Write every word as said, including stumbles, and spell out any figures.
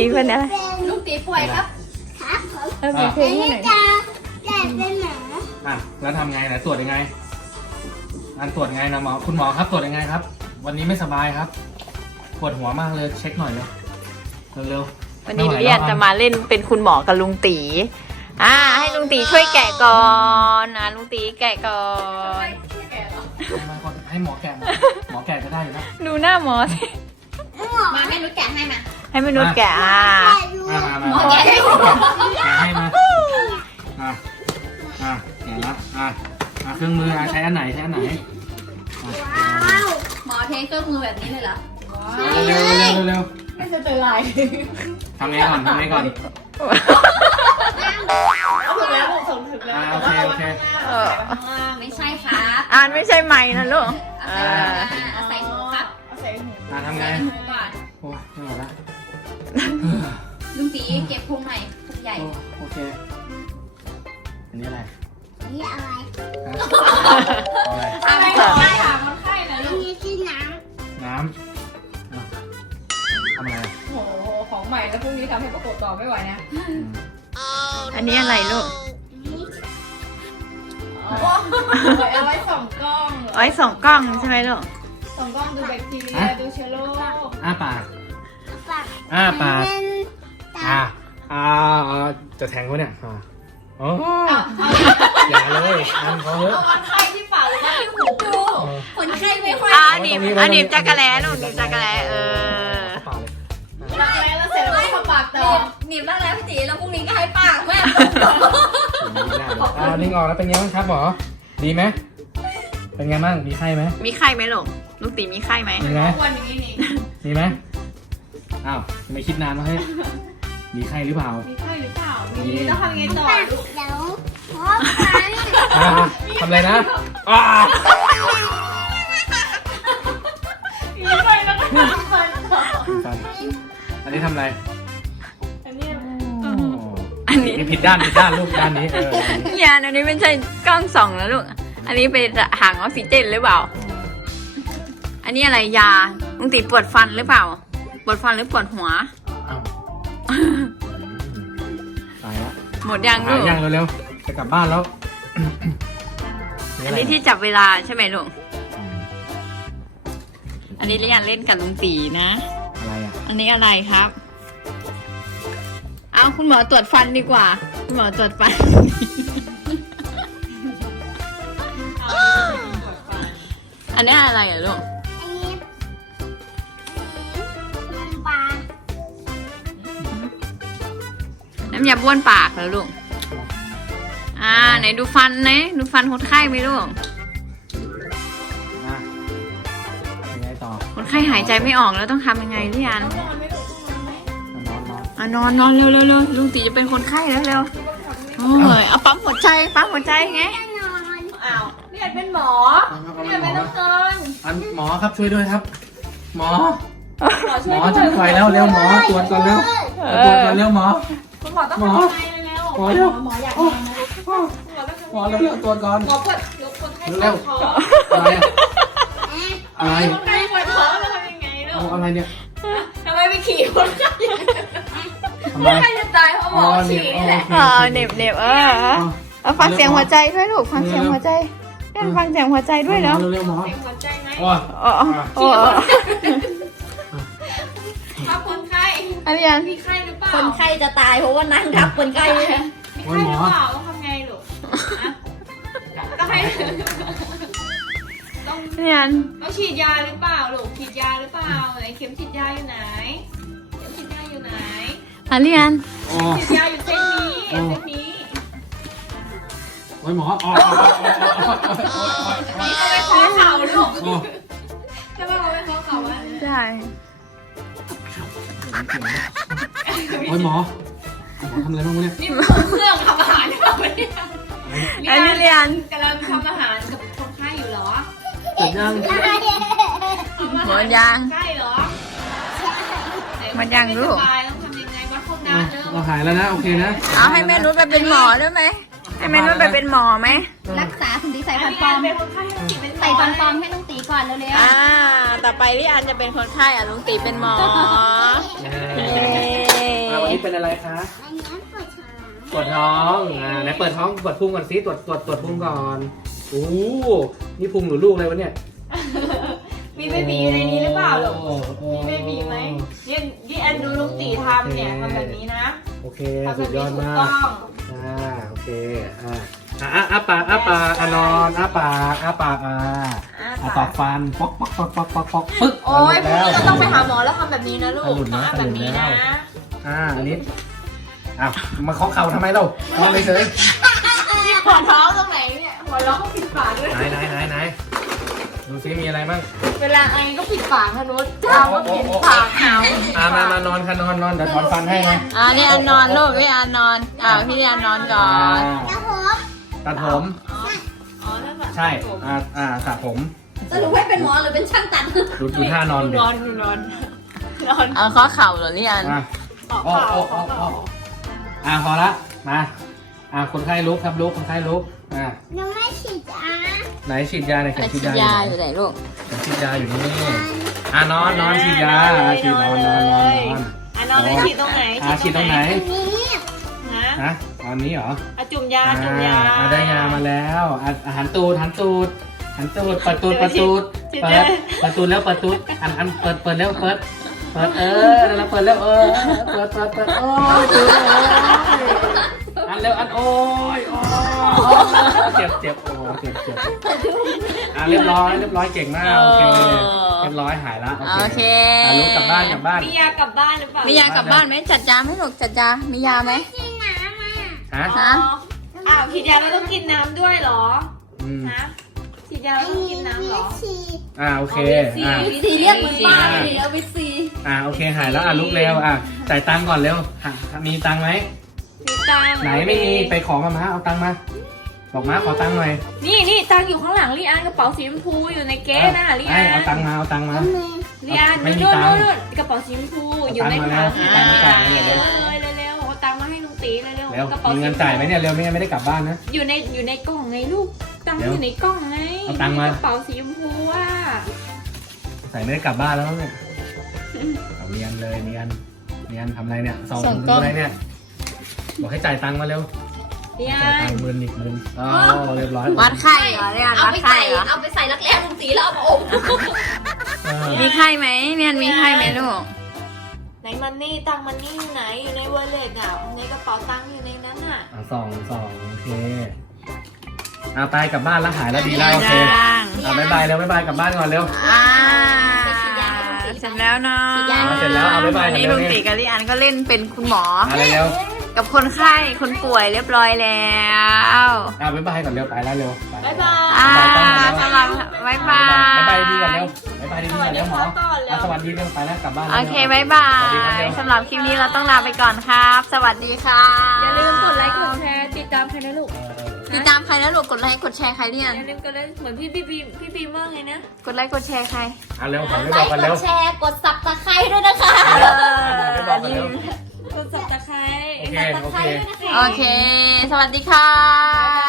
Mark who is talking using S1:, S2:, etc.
S1: ตีเป็นอะไร
S2: ลุงตีป่วยครับ
S3: ครับผม
S1: เออมีเพลงให้หน่อย
S3: จะจะเป็นหมา
S4: อ่ะแล้วทำไงไหนตรวจยังไงอันตรวจไงนะหมอคุณหมอครับตรวจยังไงครับ วันนี้ไม่สบายครับปวดหัวมากเลยเช็คหน่อยเร็วเร็วๆ
S1: วันนี้
S4: ไม่ไห
S1: เรียนจะมาเล่นเป็นคุณหมอกับลุงตีอ่าให้ลุงตีช่วยแกะก่อนอ่ะลุงตีแกะก่อน
S4: มาก่อนให้หมอแกะหมอแกะก็ได้อยู่นะ
S1: ดูหน้าหมอสิ
S2: มาแม่นุชแกะให้มา
S1: ให้มนุษย์แกะอ่ะ
S4: มามามา
S2: หมอแกะให้
S4: แกะให้มาอ่ะอ่ะแกะละอ่ะอ่ะเครื่องมืออ่ะใช้อันไหนใช้อันไหนอ่ะ
S3: ว้าว
S2: หมอเทเครื่องมือแบบนี้เลยเหรอ
S4: เร็วเร็วเร็วเร็ว
S2: ไม่จะเป็นไร
S4: ทำไงก่อนทำไงก่อน
S2: ถูกแล้วผมส่งถึงแล้ว
S4: อ่าโอเคโอเค
S1: เออ
S2: ไม่ใช่ครับ
S1: อ่านไม่ใช่ไม้นะลูก
S2: เอา
S1: อ่า
S2: ใส่หูครับ
S4: อ่ะทำไง
S2: ใส่หูก่อน
S4: โอ้ยไม่ไหวละ
S2: ลุงตีเก็บพุงหน่อยพุงใหญ่
S4: โอ้โอเคอันนี้อะไร
S3: นี่อะไร
S4: ฮะเอาอะไร
S2: อะไรหมอถามคนไข้นะ
S3: อัน
S2: ลูก
S3: นี้คือน้
S4: น้ำอ่ะทำอะไร
S5: โอ้โห ของใหม่แล้วพรุ่งนี้ทำให้ประกบต่อไม่ไหวนะ
S4: อืม
S1: อันนี้อะไรลูก
S3: ำนี่
S5: เอาไว้ส่องกล้อง
S1: ไว้สองกล้องใช่ไหมลูก
S5: ส่องกล้องดูแบคทีเรีย ดูเชื้อโรค
S4: อ้าปาก
S3: ปาก
S4: อ้าปาก
S3: เป็นตา
S4: อ่าอ่าอ่าจะแทงเขาเนี่ยอ่าอ๋ออย่าเลยอันเขาเถอะ
S5: เอาวันไข้ที่ปากหรือว่าที่หู
S2: ดูคนไข้ไม่ค่อย
S1: อ่าหนีบอ่าหนีบจักรแล้ลูกหนีบจักรแล้เออ
S4: เปล่าเลย
S5: รักแร้แล้วเสร็จแล้วก็เข้าปาก
S2: ห
S5: ต่อ
S2: นีบหนีบแล้วแล้วพี่ตีแล้วพรุ่งนี้ก็ให้ปากแม่
S4: อย่างนี้ไม่ได้เลยอ่าลิงออกแล้วเป็นไงบ้างครับหมอดีไหมเป็นไงบ้างมีไข้ไหม
S1: มีไข้ไหมลูกลุงตีมีไข้ไหม
S4: มีไหม
S5: วันอย่างนี้นี่
S4: มีไหมอ้าวทำไมคิดนานวะเฮ้ยมีไข้หรือเปล่า
S5: มีไข้หรือเปล่า มีต้องทำยังไงต่อ
S3: ปาก
S5: ลูก
S3: เดี๋ยวเพราะฟัน
S4: อ่าทำอะไรนะอ่า
S5: มีไข้แล้วก็ทำฟันต่อ
S4: อันนี้ทำอะไร
S5: อันนี้
S4: อ๋อ
S1: อันนี้
S4: นี่ผิดด้านผิดด้านลูกด้านนี้เออด้านนี้
S1: ยานอันนี้ไม่ใช่กล้องส่องนะลูก อันนี้เป็นหางออกซิเจนหรือเปล่า อันนี้อะไรยาลุงตีปวดฟันหรือเปล่า ปวดฟันหรือปวดหัว
S4: อ้าวตายละ
S1: หมดยัง
S4: หา
S1: ลูก
S4: ยังเร็วๆจะกลับบ้านแล้ว
S1: อันนี้ที่จับเวลาใช่ไหมลูก
S4: อืม
S1: อันนี้เรียนเล่นกับลุงตีนะ
S4: อะไรอ่ะ
S1: อันนี้อะไรครับ เอาคุณหมอตรวจฟันดีกว่า คุณหมอตรวจฟัน อันนี้อะไรอ่ะลูก
S3: อันนี้อันนี้ปลา
S1: น้ำยาบ้วนปากเหรอลูก อ่าไหนดูฟันไหนดูฟันคนไข้ไหมลูก
S4: อ่ะยังไงต่อ
S1: คนไข้หายใจไม่ออกแล้วต้องทำยังไงเรียน
S5: นอนไม่หลับต้องนอนไหม
S4: นอนนอน
S1: อ่ะนอนนอนเร็วเร็วเร็วลุงตีจะเป็นคนไข้แล้วเร็วโอ้ยเอาปั๊มหัวใจปั๊มหัวใจไง
S3: แน่นอน
S5: อ้าวเรียกเป็นหมอ เรียกเป็นน้ำเกิน
S4: อันหมอครับช่วยด้วยครับ หมอ
S5: หมอ
S4: ห
S5: ช่
S4: ม
S5: วย
S4: อจะไม่ไหวแล้วเร็วหมอตรวจก่อนเร็วตรวจก่อนเร็วหมอ
S5: คุณหมอต้อง
S4: หมอ
S5: ทำยังไงแล้ว
S4: หมอเร็ว
S5: หมออยากทำนะหมอต้องทำ
S4: หมอเร็วเร็วตรวจก่อน
S5: หมอปวดยกคนไข้
S4: เร็ว
S5: คอ
S4: อะไรอะอะไร
S5: คนไข้ปวดท้องแล้วทำยังไงลู
S4: เอา
S5: ก
S4: อะไรเนี่ย
S5: ทำไมไปขี่คนไข้
S4: ทำไม
S5: คนไข้จะตายเพราะหมอฉี่นี่แหละ
S1: เออเหน็บเหน็บเออเอาฟังเสียงหัวใจด้วยลูกฟังเสียงหัวใจเรียนฟังเสียงหัวใจด้วยแล้ว
S4: เร็วๆหมอ
S5: เป็นหัวใจไหม
S4: โอ้ย
S1: อ๋ออ๋อ
S5: ครับคนไข้
S1: อันนี้อัน
S5: มีไข้หรือเปล่า
S2: คนไข้จะตายเพราะว่านั่งทับคนไข้
S5: มีไข้หรือเปล่าต้องทำไงลูกต้องให้ต้อง
S1: เรียน
S5: ต้องฉีดยาหรือเปล่าลูกฉีดยาหรือเปล่าไหนเข็มฉีดยาอยู่ไหนเข็มฉีดยาอยู่ไหน
S1: อันเรียน
S4: โอ้
S5: ฉีดยาอยู่เส้นนี้เส้นนี้
S4: โอ้ยหมออ๋อ
S5: นี่เขาไปเคาะเข่าลูก
S4: โอ้
S5: ใช่ป่ะเขาไปเคาะเข่าว่า
S1: ใช่
S4: โอ้ยหมอหมอทำอะไรบ้างวะเนี่ย
S5: นี่เครื่องทำอาหารหรือเปล่าเนี่ย
S1: อันนี้เรียน
S5: กำลังทำอาหารกับคนไข้อยู่เหรอ
S4: เสร็จยัง
S1: หมดยัง
S5: ใช่เหรอ
S1: หมดยังลูก
S5: ไม่สบายต้องทำยังไงวัดความดันเริ่ม
S4: เราหายแล้วนะโอเคนะ
S1: เอาให้แม่นุชไปเป็นหมอได้ไหมให้แม่นุชไปเป็นหมอไหม
S2: รักษาคุณตีใส่
S5: ใส่
S2: ฟั
S5: ฟั
S2: น
S5: น
S2: ป
S5: ป
S2: ล
S5: ล
S2: อ
S5: อ
S2: ม
S5: มเป็นคนไข้ให้ต้องกินเป็น
S2: ใส่ฟันปลอมให้ลุงตีก่อนเร็ว
S1: อ่าต่อไปพี่อันจะเป็นคนไข้อ่ะลุงตีเป็นหมอ
S4: เย้
S1: เย้
S4: นี้เป็นอะไรคะ
S3: อันนี้ปวดท้อง
S4: ตรวจท้องอ่าไหนเปิดท้องตรวจพุงก่อนสิตรวจตรวจตรวจพุงก่อนโอ้โหนี่พุงหรือลูกอะไรวะเนี่ย
S5: มีเบบีอยู่ในนี้หรือเปล่าลูก
S4: โอ้โห
S5: มีเบบีไหมเนี่ยยี่แอนดูลุงตีทำเนี่ยทำแบบนี้นะ
S4: โอเค
S5: ทำแบ
S4: สุ
S5: บ
S4: ดย
S5: นี้
S4: อด
S5: ถูก
S4: มา
S5: ต้
S4: ก
S5: อง
S4: อ่าโอเคอ่าอ่ะอ่ะอ้าปากอ้าปากอ่ะนอนอ้าปากอ้าปากอ่าอ่ะตอกฟันป๊อกป๊อกป๊อกป๊อกป๊อกป๊อกปึ๊ก
S5: โอ้ยพรุ่ง
S4: แล้ว
S5: นี้เราต้องไปหาหมอแล้วทำแบบนี้นะลูก
S4: หลุด
S5: ต้อ
S4: นะ
S5: งทำแบบนี้
S4: หลุ
S5: นะ
S4: ดแล้ว อ่าอันนี้อ้าวมาเคาะเข่าทำไมเรานอนเลยเฉย
S5: หัวท้องตรงไหนเนี่ยหัวเราะก็ปิดปากด้วย
S4: ไหนไหนไหนไหนดูซิมีอะไรบ้าง
S5: เวลาไอก็ปิดปากค่ะนุชเราก็ปิดปากหาว
S4: อ่ามามานอนค่ะนอนนอนเดี๋ยวถอนฟันให้ไง
S1: อ่านี่อันนอนลูกพี่อันนอนอ่าพี่อันนอนก่อน
S3: แล้วผม
S4: ตัดผม
S5: อ๋อแล้วแบบ
S4: ใช่อ่าอ่าสระผม
S2: สรุปให้เป็นหมอหรือเป็นช่างตัด
S4: ดูดูท่านอนดิ
S5: นอนนอนนอน
S1: เอาข้อเข่าเหรอพี่อัน
S4: อ่ะ
S5: ออก
S4: โอ้
S5: เปล่า
S4: โอ้
S5: อ
S4: โอ้
S5: อกเป
S4: โอ้
S5: ล่า
S4: อ่าพอละมาอ่าคนไข้ลุกครับลุกคนไข้ลุกอ่า
S3: หนูไม่ฉีดยา
S4: ไหนฉีดยาไหนเข็มฉี
S1: ฉี
S4: ด
S1: ด
S4: ยาย
S1: า
S4: อ
S1: อยู่ ยู่
S4: ไหน
S1: ไหนลูก
S4: เข็มฉีดยาอยู่นี่อ่านอนนอนฉีดยาอ่ะฉีดนอนนอนนอนนอน
S5: อ่ะนอนเลยฉีดตรงไหน
S4: อ่าฉีดตรงไหน
S3: อันนี้
S5: นะ
S4: นะตอนนี้เหรอ
S5: อ่ะจุ่มยา
S4: อ่า
S5: จุ่มยา
S4: อ่าได้ยามาแล้วอ่ะอาหารตูดหันตูดหันตูดเปิดตูดเปิดตูด
S5: ฉีด
S4: เปิ
S5: ยา
S4: ดเปิดตูดแล้วเปิดตูดอันอันเปิดเปิดแล้วเปิดเปิดเออแล้วเปิดแล้วเออเปิดเปิดเปิดโอ้ยตูดโอ้ยอันเร็วอันโอ้ยโอ้ยเจ็บเจ็บโอ้เจ็บเจ็บอ่ะเรียบร้อยเรียบร้อยเก่งมากโอเคเรียบร้อยหายแล้วโอ
S1: โอ
S4: เค
S1: เค
S4: อ่ะลุกกลับบ้านกลับบ้าน
S5: มียากลับบ้านหรือเปล่า
S1: มี
S5: มี
S1: ยากลับบ้านไหมจัดยาไหมลูกจัดยา มียาไหม
S3: กินน้ำอ่ะ
S4: ฮะ
S1: ฮะ
S5: อ้าวฉีดยาแล้วต้องกินน้ำด้วยเหรอ
S4: อืม
S5: ฮะฉีดยาแล้วต้องกินน้ำเหรอ
S3: ฉีด
S4: อ่าโอเคอ่า
S2: วิซีเรียกเหมือนบ้านเลยเอาวิซี
S4: อ่าโอเคหายแล้วอ่ะลุกเร็วอ่ะจ่ายตังค์ก่อนเร็วหามีตังค์ไหม
S5: มีตังค์
S4: ไหนไม่มีไปขอมาม้าเอาตังค์มา บอกม้าขอตังค์หน่อย
S5: นี่นี่ตังค์อยู่ข้างหลังลีอานกระเป๋าสีชมพูอยู่ในเก๊น่ะลี
S4: ให้
S5: อาน
S4: เอาตังค์มาเอาตังค์มา
S3: เอามือ
S5: ลีอาน
S4: ไม่มี
S5: นู่น
S4: ตังค์
S5: นู่นกระเป๋าสีชมพูอยู่ในถัง
S4: เอาตังค์มาแล้ว
S5: นี่
S4: เอาตังค์มา
S5: เล
S4: แล้ว
S5: ยเร็วๆเอาตังค์มาให้ลุงตีเร็ว
S4: เร็ว
S5: ๆกระเป๋า
S4: มี
S5: สี
S4: เงินจ่ายไหมเนี่ยเร็วไม่งั้นไม่ได้กลับบ้านนะ
S5: อยู่ในอยู่ในกล่องไงลูกตังค์
S4: เดี๋ยว
S5: อยู่ในกล่องไง
S4: เอาตังค์มา
S5: กระเป๋าสีชมพูอ่ะ
S4: ใส่ไม่ได้กลับบ้านแล้วมั้งเนี่ยเอาเนียนเลยเนียนเนียนทำอะไรเนี่ยส่อง
S1: ส่องกล้
S4: ดู
S1: อง
S4: อะไรเนี่ยบอกให้จ่ายตังค์มาเร็ว
S5: ลีอา
S4: จ่ายตั
S5: น
S4: งค์หมื่นอีกหมื่นอ๋อเรียบร้อย
S1: วัดไข้เหรอพี่อัน
S2: เอา
S1: วัด
S2: ไป
S1: ไข้
S2: ใส่
S1: เหรอ
S2: เอาไปใส่รักแร้ลุงตีแล้วเอามาอม
S4: เออ
S1: มีไข้ไหมพี่อันมีไข้ไหมลูก
S5: ไหนมันนี่ตังค์มันนี่อยู่ไหนอยู่ในวอลเล็ตอ่ะในกระเป๋าตังค์อยู่ในนั้นอ่ะ
S4: อ่ะส่องส่องโอเคเอาไปกลับบ้านแล้วหายแล้วดีแล้วโอเค
S1: ยัง
S4: อ่ะบ๊ายบายเร็วบ๊ายบายกลับบ้านก่อนเร็ว
S1: อ่าเสร็จแล้วเนาะ
S4: อ่าเสร็จแล้วเอาบ๊ายบาย
S1: วันนี้
S4: เร็
S1: ลุ
S4: ว
S1: ง
S4: ๆ
S1: ตีกับลิอันก็เล่นเป็นคุณหมอ
S4: อะไรเร็ว
S1: กับคนไข้คนป่วยเรียบร้อยแล้ว
S4: อ่ะบ๊ายบายก่อนเร็วไปแล้วเร็วไป
S5: บ๊ายบาย
S1: อ่าสำหรับบ๊ายบาย
S4: บ๊ายบายดีก่อนเร็วบ๊ายบายดีก่อนเร็วหมอ
S5: ก่อนเร็
S4: อ่ะ
S5: ว
S4: สวัสดีเร็วไปแล้วกลับบ้าน
S1: โอเค
S4: ร็ว
S1: บ๊ายบา
S4: สวัสดีครับ
S1: ย
S4: เร็ว
S1: สำหรับคลิปนี้เราต้องลาไปก่อนครับ สวัสดีค่ะ
S5: อย่าลืมกดไลค์กดแชร์ติดตามใครนะลูก
S4: เออ
S1: ติดตามใครแล้วลูกกดไลค์กดแชร์ใครเรียน
S5: อย่าลืมกดไลค์เหมือนพี่พี่พี่พี่บีเมอร์ไงนะ
S1: กดไลค์กดแชร์ใคร
S4: อ่ะเร็วขอไม่
S2: ไล
S4: บอก
S2: ค์
S4: กัน
S2: ก
S4: เร็ว
S2: ดแชร์กดซับตะไคร้ด้วยนะคะ
S1: เออ
S4: ไม่บอกกันเร็ว
S5: กดสับตะไคร้
S4: โอเคโอเค
S1: โอเค สวัสดีค่ะ